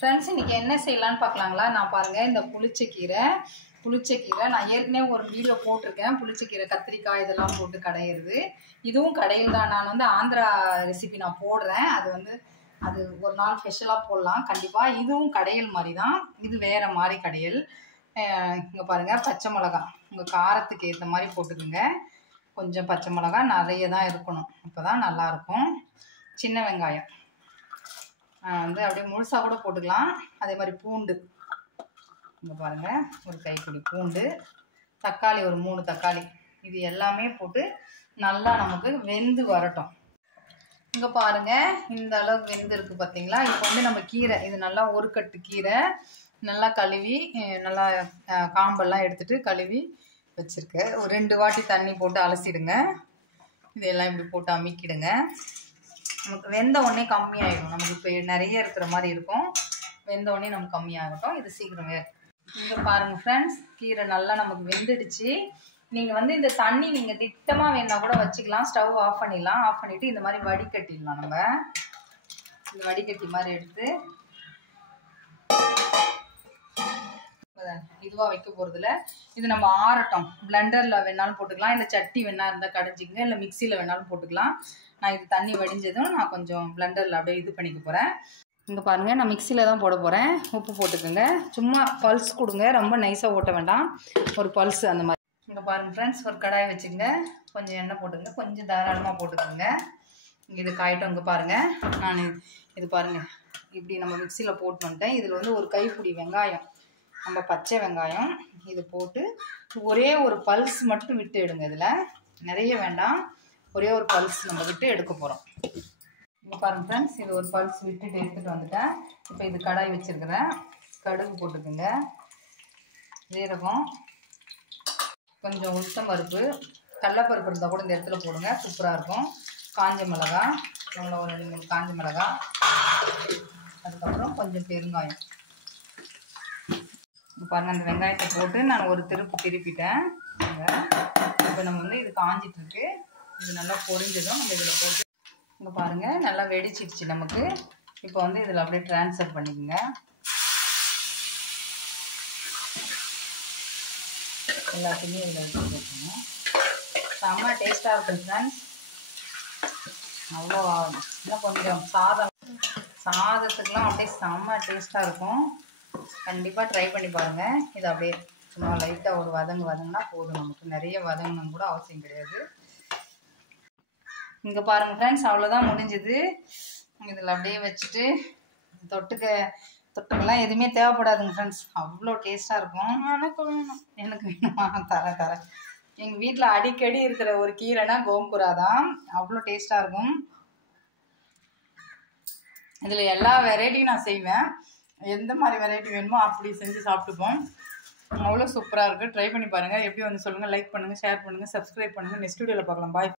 Friends இன்னைக்கு என்ன செய்யலான்னு பார்க்கலாங்களா? நான் பாருங்கள் இந்த புளிச்சக்கீரை நான் ஏற்கனவே ஒரு வீடியோ போட்டிருக்கேன். புளிச்சக்கீரை கத்திரிக்காய் இதெல்லாம் போட்டு கடையிறது. இதுவும் கடையில் தான். நான் வந்து ஆந்திரா ரெசிபி நான் போடுறேன். அது ஒரு நாள் ஸ்பெஷலாக போடலாம் கண்டிப்பாக. இதுவும் கடையல் மாதிரி தான். இது வேறு மாதிரி கடையல். இங்கே பாருங்கள், பச்சை மிளகா உங்கள் காரத்துக்கு ஏற்ற மாதிரி போட்டுக்குங்க. கொஞ்சம் பச்சை மிளகா நிறைய தான் இருக்கணும், அப்போ தான் நல்லாயிருக்கும். சின்ன வெங்காயம் வந்து அப்படியே முழுசாக கூட போட்டுக்கலாம். அதே மாதிரி பூண்டு இங்கே பாருங்கள், ஒரு கைப்பிடி பூண்டு, தக்காளி ஒரு 3 தக்காளி, இது எல்லாமே போட்டு நல்லா நமக்கு வெந்து வரட்டும். இங்கே பாருங்கள், இந்த அளவுக்கு வெந்து இருக்குது பார்த்தீங்களா? இப்போ வந்து நம்ம கீரை, இது நல்லா ஒரு கட்டு கீரை நல்லா கழுவி, நல்லா காம்பெல்லாம் எடுத்துகிட்டு கழுவி வச்சுருக்கேன். ஒரு 2 வாட்டி தண்ணி போட்டு அலசிடுங்க. இதெல்லாம் இப்படி போட்டு அமுக்கிடுங்க. நமக்கு வெந்த உடனே கம்மியாயிடும். நமக்கு இப்போ நிறைய இருக்கிற மாதிரி இருக்கும். வெந்த உடனே நமக்கு கம்மியாகட்டும். இது சீக்கிரம் இங்கே பாருங்கள் ஃப்ரெண்ட்ஸ், கீரை நல்லா நமக்கு வெந்துடுச்சு. நீங்கள் வந்து இந்த தண்ணி நீங்கள் திட்டமாக வேணா கூட வச்சுக்கலாம். ஸ்டவ் ஆஃப் பண்ணிடலாம். ஆஃப் பண்ணிவிட்டு இந்த மாதிரி வடிகட்டிடலாம். நம்ம இந்த வடிகட்டி மாதிரி எடுத்து இதுவாக வைக்க போகிறதில்ல. இது நம்ம ஆறட்டும். பிளெண்டரில் வேணாலும் போட்டுக்கலாம், இல்லை சட்டி வேணா இருந்தால் கடைஞ்சிங்க, இல்லை மிக்சியில் வேணாலும் போட்டுக்கலாம். நான் இது தண்ணி வடிஞ்சதும் நான் கொஞ்சம் பிளெண்டரில் அப்படியே இது பண்ணிக்க போகிறேன். இங்கே பாருங்கள், நான் மிக்சியில் தான் போட போகிறேன். உப்பு போட்டுக்கோங்க. சும்மா பல்ஸ் கொடுங்க, ரொம்ப நைஸாக ஓட்ட வேண்டாம், ஒரு பல்ஸ் அந்த மாதிரி. இங்கே பாருங்கள் ஃப்ரெண்ட்ஸ், ஒரு கடாய் வச்சுங்க, கொஞ்சம் எண்ணெய் போட்டுங்க, கொஞ்சம் தாராளமாக போட்டுக்கோங்க. இது காயிட்டும். இங்கே பாருங்கள், நான் இது பாருங்கள் இப்படி நம்ம மிக்சியில் போட்டு வந்துட்டேன். இதில் வந்து ஒரு கைப்பிடி வெங்காயம், நம்ம பச்சை வெங்காயம், இது போட்டு ஒரே ஒரு பல்ஸ் மட்டும் விட்டு எடுங்க. இதில் நிறைய வேண்டாம், ஒரே ஒரு பல்ஸ் நம்ம விட்டு எடுக்க போகிறோம். இப்போ பாருங்கள் ஃப்ரெண்ட்ஸ், இது ஒரு பல்ஸ் விட்டுட்டு எடுத்துகிட்டு வந்துட்டேன். இப்போ இது கடாய் வச்சுருக்கிறேன். கடுகு போட்டுக்குங்க, ஜீரகம், கொஞ்சம் உளுத்தம் பருப்பு, கடலைப்பருப்பு இருந்தால் கூட இந்த இடத்துல போடுங்க, சூப்பராக இருக்கும். காஞ்ச மிளகா, அவ்வளோ ஒரு 2-3 காஞ்ச மிளகா, அதுக்கப்புறம் கொஞ்சம் பெருங்காயம். பாருங்கள், அந்த வெங்காயத்தை போட்டு நான் ஒரு திருப்பிட்டேன். இப்போ நம்ம வந்து இது காஞ்சிட்ருக்கு. இது நல்லா பொரிஞ்சதும் நம்ம இதில் போட்டு, இங்கே பாருங்கள் நல்லா வெடிச்சிடுச்சு நமக்கு. இப்போ வந்து இதில் அப்படியே ட்ரான்ஸ்ஃபர் பண்ணிக்கோங்க. எல்லாத்தையுமே இதில் எடுத்து போட்டுக்கணும். செம்ம டேஸ்ட்டாக இருக்கும் ஃப்ரெண்ட்ஸ். அவ்வளோ இன்னும் கொஞ்சம் சாதத்துக்கெலாம் அப்படியே செம்ம டேஸ்ட்டாக இருக்கும். கண்டிப்பாக ட்ரை பண்ணி பாருங்கள். இது அப்படியே சும்மா லைட்டாக ஒரு வதங்கினா போதும். நமக்கு நிறைய வதங்கணும் கூட அவசியம் கிடையாது. இங்கே பாருங்கள் ஃப்ரெண்ட்ஸ், அவ்வளோதான் முடிஞ்சுது. இதில் அப்படியே வச்சுட்டு தொட்டுக்கெல்லாம் எதுவுமே தேவைப்படாதுங்க ஃப்ரெண்ட்ஸ், அவ்வளோ டேஸ்ட்டாக இருக்கும். எனக்கு வேணுமா? தரேன். எங்கள் வீட்டில் அடிக்கடி இருக்கிற ஒரு கீரைனா கோங்குரா தான். அவ்வளோ டேஸ்ட்டாக இருக்கும். இதில் எல்லா வெரைட்டியும் நான் செய்வேன். எந்த மாதிரி வெரைட்டி வேணுமோ அப்படி செஞ்சு சாப்பிட்டுப்போம். அவ்வளோ சூப்பராக இருக்குது. ட்ரை பண்ணி பாருங்கள். எப்படி வந்து சொல்லுங்கள். லைக் பண்ணுங்கள், ஷேர் பண்ணுங்கள், சப்ஸ்கிரைப் பண்ணுங்கள். நெக்ஸ்ட் வீடியோவில் பார்க்கலாம். பாய்.